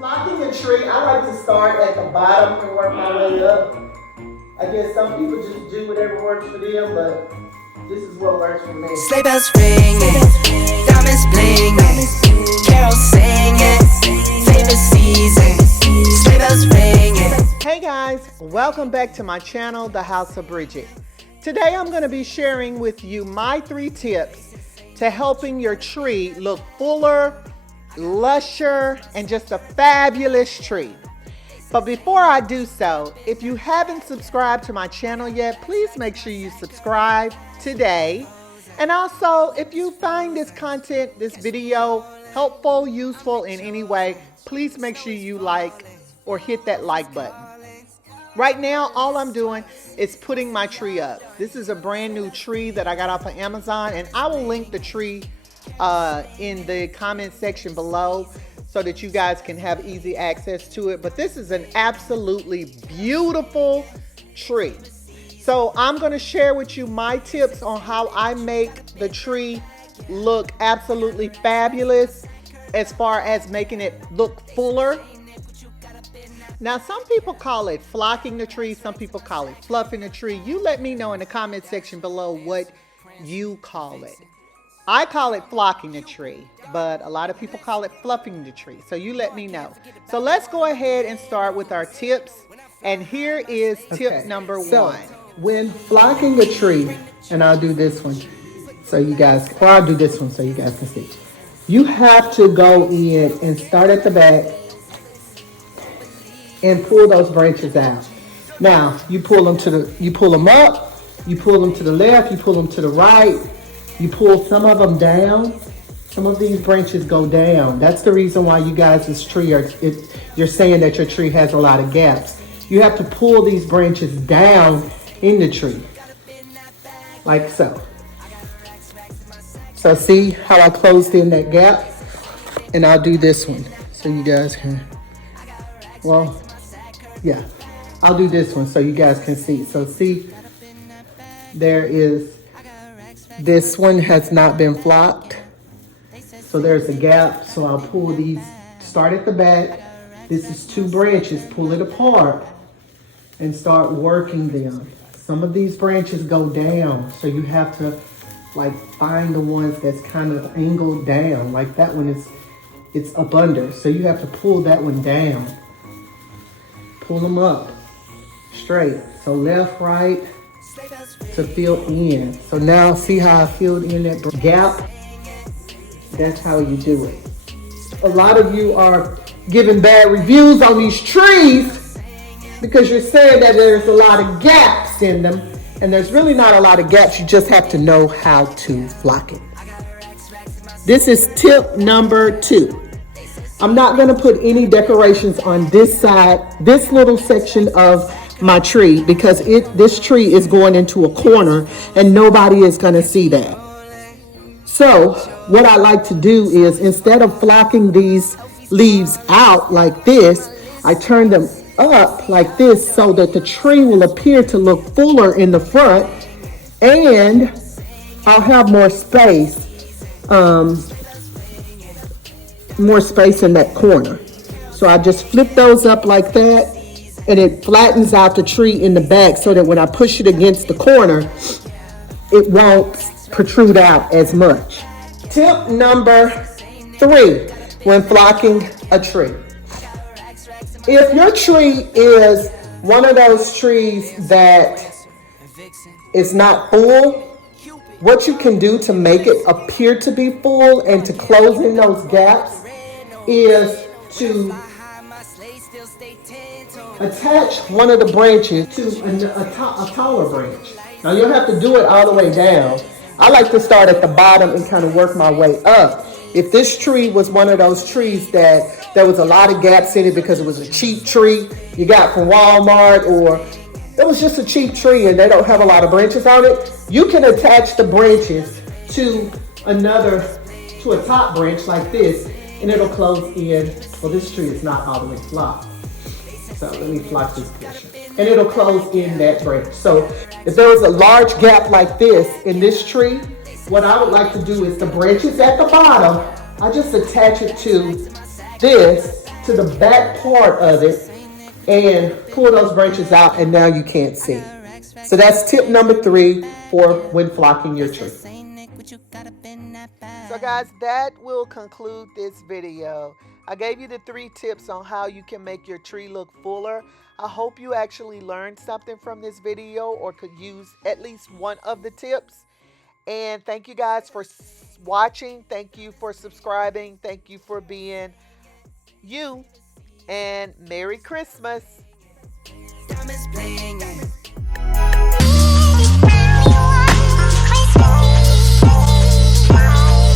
Flocking a tree, I like to start at the bottom and work my way up. I guess some people just do whatever works for them, but this is what works for me. Sleigh bells ringing, diamonds blinging, carols singing, favorite season. Sleigh bells ringing. Hey guys, welcome back to my channel, The House of Bridget. Today I'm going to be sharing with you my 3 tips to helping your tree look fuller, lusher, and just a fabulous tree. But before I do so, if you haven't subscribed to my channel yet, please make sure you subscribe today. And also, if you find this content, this video helpful, useful in any way, please make sure you like or hit that like button. Right now, all I'm doing is putting my tree up. This is a brand new tree that I got off of Amazon, and I will link the tree in the comment section below so that you guys can have easy access to it. But this is an absolutely beautiful tree. So I'm going to share with you my tips on how I make the tree look absolutely fabulous as far as making it look fuller. Now, some people call it flocking the tree. Some people call it fluffing the tree. You let me know in the comment section below what you call it. I call it flocking the tree, but a lot of people call it fluffing the tree. So you let me know. So let's go ahead and start with our tips. And here is tip number 1. When flocking a tree, and I'll do this one so you guys, or I'll do this one so you guys can see. You have to go in and start at the back and pull those branches out. Now, you pull them up, you pull them to the left, you pull them to the right. You pull some of them down. Some of these branches go down. That's the reason why you guys' tree you're saying that your tree has a lot of gaps. You have to pull these branches down in the tree, like so. So see how I closed in that gap? And I'll do this one so you guys can, well, yeah. I'll do this one so you guys can see. So see, there is, this one has not been flocked. So there's a gap. So I'll pull these, start at the back. This is 2 branches, pull it apart and start working them. Some of these branches go down. So you have to like find the ones that's kind of angled down. Like that one it's up under. So you have to pull that one down. Pull them up straight. So left, right, to fill in. So now see how I filled in that gap? That's how you do it. A lot of you are giving bad reviews on these trees because you're saying that there's a lot of gaps in them, and there's really not a lot of gaps. You just have to know how to flock it. This is tip number 2. I'm not going to put any decorations on this side, this little section of my tree, because this tree is going into a corner and nobody is going to see that. So what I like to do is, instead of flocking these leaves out like this, I turn them up like this so that the tree will appear to look fuller in the front, and I'll have more space in that corner. So I just flip those up like that, and it flattens out the tree in the back so that when I push it against the corner, it won't protrude out as much. Tip number 3 when flocking a tree. If your tree is one of those trees that is not full, what you can do to make it appear to be full and to close in those gaps is to attach one of the branches to a taller branch. Now you'll have to do it all the way down. I like to start at the bottom and kind of work my way up. If this tree was one of those trees that there was a lot of gaps in it because it was a cheap tree you got from Walmart, or it was just a cheap tree and they don't have a lot of branches on it, you can attach the branches to a top branch like this, and it'll close in. Well, this tree is not all the way flocked. So let me flock this portion. And it'll close in that branch. So if there was a large gap like this in this tree, what I would like to do is the branches at the bottom, I just attach it to this to the back part of it and pull those branches out, and now you can't see. So that's tip number 3 for when flocking your tree. So guys, that will conclude this video. I gave you the 3 tips on how you can make your tree look fuller. I hope you actually learned something from this video or could use at least one of the tips. And thank you guys for watching. Thank you for subscribing. Thank you for being you. And Merry Christmas. Diamonds blinging.